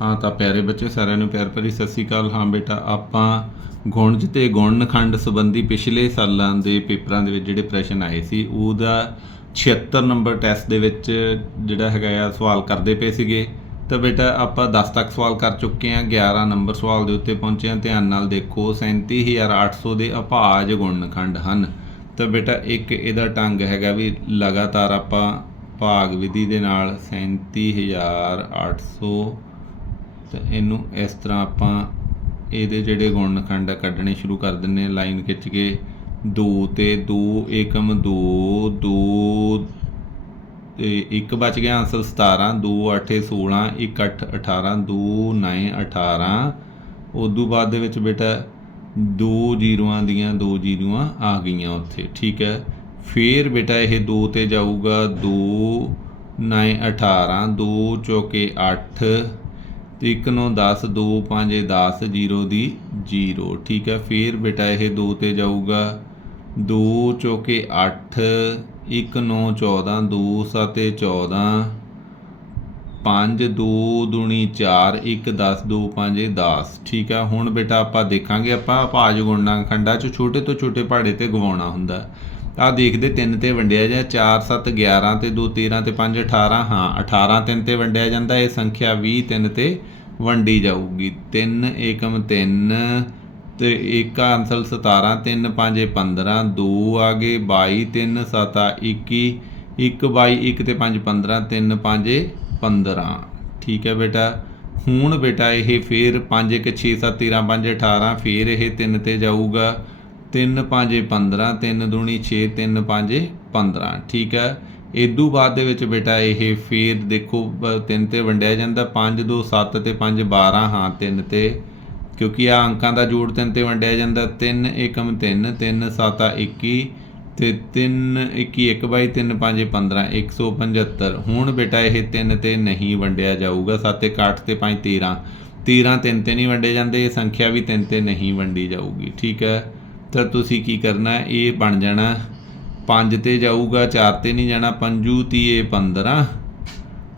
ਹਾਂ ਤਾਂ ਪਿਆਰੇ ਬੱਚੇ, ਸਾਰਿਆਂ ਨੂੰ ਪਿਆਰ ਭਰੀ ਸਤਿ ਸ੍ਰੀ ਅਕਾਲ। ਹਾਂ ਬੇਟਾ, ਆਪਾਂ ਗੁਣਜ ਤੇ ਗੁਣਨਖੰਡ ਸੰਬੰਧੀ ਪਿਛਲੇ ਸਾਲਾਂ ਦੇ ਪੇਪਰਾਂ ਦੇ ਵਿੱਚ ਜਿਹੜੇ ਪ੍ਰਸ਼ਨ ਆਏ ਸੀ, ਉਹਦਾ 76 ਨੰਬਰ ਟੈਸਟ ਦੇ ਵਿੱਚ ਜਿਹੜਾ ਹੈਗਾ ਆ, ਸਵਾਲ ਕਰਦੇ ਪਏ ਸੀਗੇ। ਤਾਂ ਬੇਟਾ, ਆਪਾਂ 10 ਤੱਕ ਸਵਾਲ ਕਰ ਚੁੱਕੇ ਹਾਂ 11 ਨੰਬਰ ਸਵਾਲ ਦੇ ਉੱਤੇ ਪਹੁੰਚੇ ਹਾਂ। ਧਿਆਨ ਨਾਲ ਦੇਖੋ 37800 ਦੇ ਅਭਾਜ ਗੁਣਨਖੰਡ ਹਨ। ਤਾਂ ਬੇਟਾ, ਇੱਕ ਇਹਦਾ ਢੰਗ ਹੈਗਾ ਵੀ ਲਗਾਤਾਰ ਆਪਾਂ ਭਾਗ ਵਿਧੀ ਦੇ ਨਾਲ 37800 ਤਾਂ ਇਹਨੂੰ ਇਸ ਤਰ੍ਹਾਂ ਆਪਾਂ ਇਹਦੇ ਜਿਹੜੇ ਗੁਣਨਖੰਡ ਆ, ਕੱਢਣੇ ਸ਼ੁਰੂ ਕਰ ਦਿੰਨੇ ਆ ਲਾਈਨ ਖਿੱਚ ਕੇ। 2 ਤੇ 2 ਏਕਮ 2 2 ਇੱਕ ਬਚ ਗਿਆ ਆਨਸਰ 17 2 8 16 1 8 18 2 9 18 ਉਦੋਂ ਬਾਅਦ ਦੇ ਵਿੱਚ ਬੇਟਾ ਦੋ ਜ਼ੀਰੋਆਂ ਦੀਆਂ ਦੋ ਜ਼ੀਰੋਆਂ ਆ ਗਈਆਂ ਉੱਥੇ, ਠੀਕ ਹੈ? ਫੇਰ ਬੇਟਾ ਇਹ 2 ਤੇ ਜਾਊਗਾ 2 9 18 2 ਚੌਕੇ 8 ਤੇ 1 9 10 2 5 10 0 ਦੀ 0 ਠੀਕ ਹੈ, ਫੇਰ ਬੇਟਾ ਇਹ 2 ਤੇ ਜਾਊਗਾ। 2 ਚੌਕੇ 8 1 9 14 2 7 14 5 2 ਦੂਣੀ 4 1 10 2 5 10 ਠੀਕ ਹੈ, ਹੁਣ ਬੇਟਾ ਆਪਾਂ ਦੇਖਾਂਗੇ ਆਪਾਂ ਭਾਜ ਗੁਣਨਾ ਖੰਡਾ ਚ ਛੋਟੇ ਤੋਂ ਛੋਟੇ ਪਹਾੜੇ ਤੇ ਗਵਾਉਣਾ ਹੁੰਦਾ। ਆ ਦੇਖਦੇ 3 ਤੇ ਵੰਡਿਆ ਜਾ 4 7 11 ਤੇ 2 13 ਤੇ 5 18 ਹਾਂ 18 3 ਤੇ ਵੰਡਿਆ ਜਾਂਦਾ, ਇਹ ਸੰਖਿਆ 20 3 ਤੇ ਵੰਡੀ ਜਾਊਗੀ। 3 ਏਕਮ 3 ਤੇ ਇੱਕ ਆਂਸਰ 17 3 5 15 2 ਆ ਗਏ 22 3 7 21 1 22 1 ਤੇ 5 15 3 5 15 ਠੀਕ ਹੈ ਬੇਟਾ? ਹੁਣ ਬੇਟਾ ਇਹ ਫੇਰ 5 1 6 7 13 5 18 ਫੇਰ ਇਹ 3 ਤੇ ਜਾਊਗਾ। 3 5 15 3 ਦੂਣੀ 6 3 5 15 ਠੀਕ ਹੈ? ਇਦੋਂ ਬਾਅਦ ਦੇ ਵਿੱਚ ਬੇਟਾ ਇਹ ਫੇਰ ਦੇਖੋ 3 ਤੇ ਵੰਡਿਆ ਜਾਂਦਾ 5 2 7 ਤੇ 5 12 ਹਾਂ 3 ਤੇ। ਕਿਉਂਕਿ ਆ ਅੰਕਾਂ ਦਾ ਜੋੜ 3 ਤੇ ਵੰਡਿਆ ਜਾਂਦਾ 3 ਏਕਮ 3 3 7 21 ਤੇ 3 21 1 ਬਾਈ 3 5 15 175 ਹੁਣ ਬੇਟਾ ਇਹ 3 ਤੇ ਨਹੀਂ ਵੰਡਿਆ ਜਾਊਗਾ 7 1 8 ਤੇ 5 13 13 3 ਤੇ ਨਹੀਂ ਵੰਡੇ ਜਾਂਦੇ, ਇਹ ਸੰਖਿਆ ਵੀ 3 ਤੇ ਨਹੀਂ ਵੰਡੀ ਜਾਊਗੀ। ਠੀਕ ਹੈ? ਤਾਂ ਤੁਸੀਂ ਕੀ ਕਰਨਾ? ਇਹ ਬਣ ਜਾਣਾ। 5 ਤੇ ਜਾਊਗਾ 4 ਤੇ ਨਹੀਂ ਜਾਣਾ। ਪੰਜੂ ਤੀਏ 15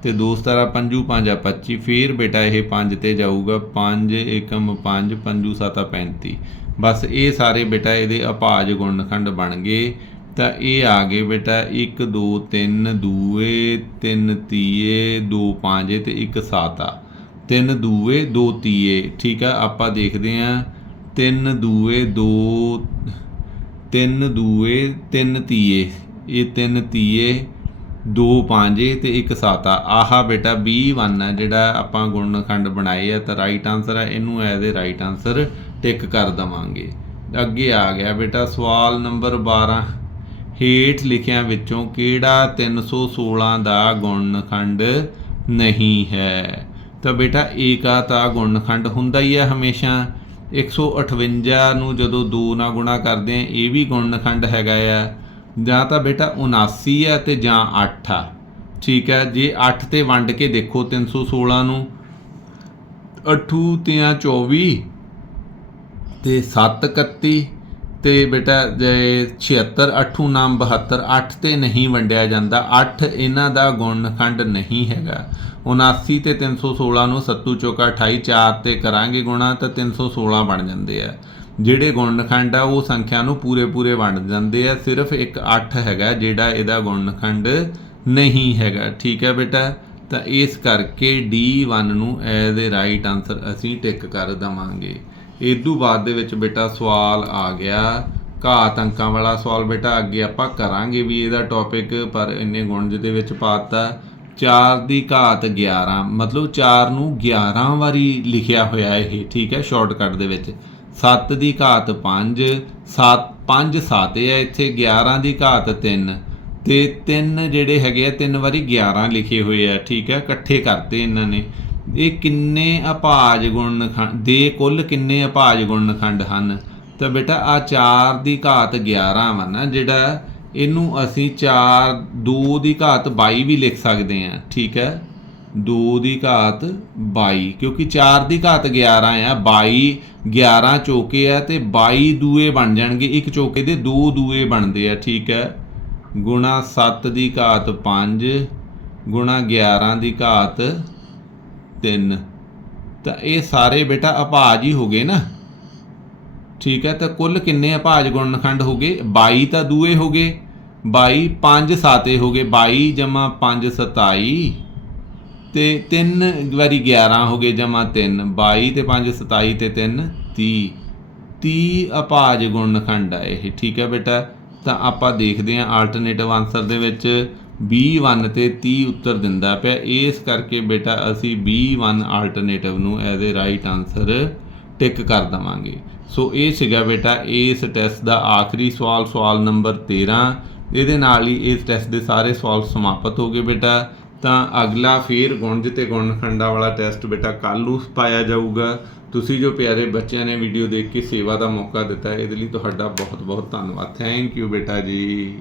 ਤੇ ਦੋ ਸਤਾਰਾ, ਪੰਜੂ 5 25 ਫੇਰ ਬੇਟਾ ਇਹ 5 ਤੇ ਜਾਊਗਾ। 5 ਏਕਮ 5 ਪੰਜੂ ਸਤਾ 35 ਬਸ ਇਹ ਸਾਰੇ ਬੇਟਾ ਇਹਦੇ ਅਭਾਜ ਗੁਣਨਖੰਡ ਬਣ ਗਏ। ਤਾਂ ਇਹ ਆ ਗਏ ਬੇਟਾ 1 2 3 ਦੂਏ 3 ਤੀਏ 2 5 ਤੇ 1 7 ਆ 3 ਦੂਏ 2 ਤੀਏ। ਠੀਕ ਆ, ਆਪਾਂ ਦੇਖਦੇ ਆਂ। ਤਿੰਨ ਦੂਏ 2 3 ਦੂਏ, ਤਿੰਨ ਤੀਏ। ਇਹ ਤਿੰਨ ਤੀਏ 2 5 ਤੇ 1 7 ਆ ਆਹਾ ਬੇਟਾ 21 ਹੈ ਜਿਹੜਾ ਆਪਾਂ ਗੁਣਨਖੰਡ ਬਣਾਏ ਆ, ਤਾਂ ਰਾਈਟ ਆਨਸਰ ਹੈ ਇਹਨੂੰ as a right answer tick ਕਰ ਦਵਾਂਗੇ। ਅੱਗੇ ਆ ਗਿਆ ਬੇਟਾ, ਸਵਾਲ ਨੰਬਰ 12 ਹੇਠ ਲਿਖਿਆਂ ਵਿੱਚੋਂ ਕਿਹੜਾ 316 ਦਾ ਗੁਣਨਖੰਡ ਨਹੀਂ ਹੈ? ਤਾਂ ਬੇਟਾ, ਏਕਾ ਤਾਂ ਗੁਣਨਖੰਡ ਹੁੰਦਾ ਹੀ ਹੈ ਹਮੇਸ਼ਾ। 158 ਨੂੰ ਜਦੋਂ 2 ਨਾਲ ਗੁਣਾ ਕਰਦੇ ਆ ਇਹ ਵੀ ਗੁਣਨਖੰਡ ਹੈਗਾ ਆ। ਜਾਂ ਤਾਂ ਬੇਟਾ 79 ਆ ਤੇ ਜਾਂ 8 ਆ। ਠੀਕ ਹੈ ਜੇ 8 ਤੇ ਵੰਡ ਕੇ ਦੇਖੋ 316 ਨੂੰ। 8 ਤੇ 24 ਤੇ 7 31 ਤੇ ਬੇਟਾ, ਜੇ 76 8 ਨਾਮ 72 8 ਤੇ ਨਹੀਂ ਵੰਡਿਆ ਜਾਂਦਾ 8 ਇਹਨਾਂ ਦਾ ਗੁਣਖੰਡ ਨਹੀਂ ਹੈਗਾ। 79 ਤੇ 316 ਨੂੰ ਸੱਤੂ ਚੌਕਾ 28 4 ਤੇ ਕਰਾਂਗੇ ਗੁਣਾ ਤਾਂ 316 ਬਣ ਜਾਂਦੇ ਆ। ਜਿਹੜੇ ਗੁਣਖੰਡ ਆ, ਉਹ ਸੰਖਿਆ ਨੂੰ ਪੂਰੇ ਪੂਰੇ ਵੰਡ ਜਾਂਦੇ ਆ, ਸਿਰਫ ਇੱਕ 8 ਹੈਗਾ, ਜਿਹੜਾ ਇਹਦਾ ਗੁਣਖੰਡ ਨਹੀਂ ਹੈਗਾ। ਠੀਕ ਹੈ ਬੇਟਾ? ਤਾਂ ਇਸ ਕਰਕੇ D1 ਨੂੰ ਐਜ਼ ਅ ਰਾਈਟ ਆਨਸਰ ਅਸੀਂ ਟਿਕ ਕਰ ਦਵਾਂਗੇ। ਇਦੋਂ ਬਾਅਦ ਦੇ ਵਿੱਚ ਬੇਟਾ ਸਵਾਲ ਆ ਗਿਆ। ਘਾਤ ਅੰਕਾਂ ਵਾਲਾ ਸਵਾਲ ਬੇਟਾ, ਅੱਗੇ ਆਪਾਂ ਕਰਾਂਗੇ ਵੀ ਇਹਦਾ ਟੌਪਿਕ ਪਰ ਇੰਨੇ ਗੁਣਜ ਦੇ ਵਿੱਚ ਪਾਤਾ 4 ਦੀ ਘਾਤ 11 ਮਤਲਬ 4 ਨੂੰ 11 ਵਾਰੀ ਲਿਖਿਆ ਹੋਇਆ ਇਹ, ਠੀਕ ਹੈ ਸ਼ਾਰਟਕਟ ਦੇ ਵਿੱਚ। 7 ਦੀ ਘਾਤ 5 7 5 7 ਹੈ ਇੱਥੇ 11 ਦੀ ਘਾਤ 3 ਤੇ ਤਿੰਨ ਜਿਹੜੇ ਹੈਗੇ ਆ, ਤਿੰਨ ਵਾਰੀ 11 ਲਿਖੇ ਹੋਏ ਆ, ਠੀਕ ਹੈ, ਇਕੱਠੇ ਕਰਤੇ ਇਹਨਾਂ ਨੇ। ਇਹ ਕਿੰਨੇ ਅਭਾਜ ਗੁਣਨਖੰਡ ਦੇ ਕੁੱਲ ਕਿੰਨੇ ਅਭਾਜ ਗੁਣਨਖੰਡ ਹਨ? ਤਾਂ ਬੇਟਾ ਆ 4 ਦੀ ਘਾਤ 11 ਵਾ ਨਾ, ਜਿਹੜਾ ਇਹਨੂੰ ਅਸੀਂ 4 2 ਦੀ ਘਾਤ 22 ਵੀ ਲਿਖ ਸਕਦੇ ਆ ਠੀਕ ਹੈ? 2 ਦੀ ਘਾਤ 22 ਕਿਉਂਕਿ 4 ਦੀ ਘਾਤ 11 ਆ 22 11 ਚੌਕੇ ਆ ਤੇ 22 ਦੂਏ ਬਣ ਜਾਣਗੇ, ਇੱਕ ਚੌਕੇ ਦੇ ਦੋ ਦੂਏ ਬਣਦੇ ਆ, ਠੀਕ ਹੈ? ਗੁਣਾ 7 ਦੀ ਘਾਤ 5 ਗੁਣਾ 11 ਦੀ ਘਾਤ 3 ਤਾਂ ਇਹ ਸਾਰੇ ਬੇਟਾ ਅਭਾਜ ਹੀ ਹੋ ਗਏ ਨਾ। ਠੀਕ ਹੈ, ਤਾਂ ਕੁੱਲ ਕਿੰਨੇ ਅਭਾਜ ਗੁਣਨਖੰਡ ਹੋ ਗਏ? 22 ਤਾਂ ਦੂਏ ਹੋ ਗਏ। 22 5 ਸਾਤੇ ਹੋ ਗਏ। 22 ਜਮਾ 5 27 ਤੇ 3 ਵਾਰੀ 11 ਹੋ ਗਏ ਜਮਾ 3 22 ਤੇ 5 27 ਤੇ 3 30 30 ਅਭਾਜ ਗੁਣਨਖੰਡ ਆ ਇਹ। ਠੀਕ ਹੈ ਬੇਟਾ, ਤਾਂ ਆਪਾਂ ਦੇਖਦੇ ਹਾਂ ਆਲਟਰਨੇਟਿਵ ਆਨਸਰ ਦੇ ਵਿੱਚ 21 ਤੇ 30 ਉੱਤਰ ਦਿੰਦਾ ਪਿਆ। ਇਸ ਕਰਕੇ ਬੇਟਾ ਅਸੀਂ 21 ਆਲਟਰਨੇਟਿਵ ਨੂੰ as a right answer tick ਕਰ ਦਵਾਂਗੇ। ਸੋ ਇਹ ਸੀਗਾ ਬੇਟਾ ਇਸ ਟੈਸਟ ਦਾ ਆਖਰੀ ਸਵਾਲ ਸਵਾਲ ਨੰਬਰ 13 ਇਹਦੇ ਨਾਲ ਹੀ ਇਸ ਟੈਸਟ ਦੇ ਸਾਰੇ ਸਵਾਲ ਸਮਾਪਤ ਹੋ ਗਏ ਬੇਟਾ। ਤਾਂ ਅਗਲਾ ਫੇਰ ਗੁਣਜ ਤੇ ਗੁਣਖੰਡਾਂ ਵਾਲਾ ਟੈਸਟ ਬੇਟਾ ਕੱਲ੍ਹ ਨੂੰ ਪਾਇਆ ਜਾਊਗਾ। ਤੁਸੀਂ ਜੋ ਪਿਆਰੇ ਬੱਚਿਆਂ ਨੇ ਵੀਡੀਓ ਦੇਖ ਕੇ ਸੇਵਾ ਦਾ ਮੌਕਾ ਦਿੱਤਾ, ਇਹਦੇ ਲਈ ਤੁਹਾਡਾ ਬਹੁਤ ਬਹੁਤ ਧੰਨਵਾਦ। ਥੈਂਕ ਯੂ ਬੇਟਾ ਜੀ।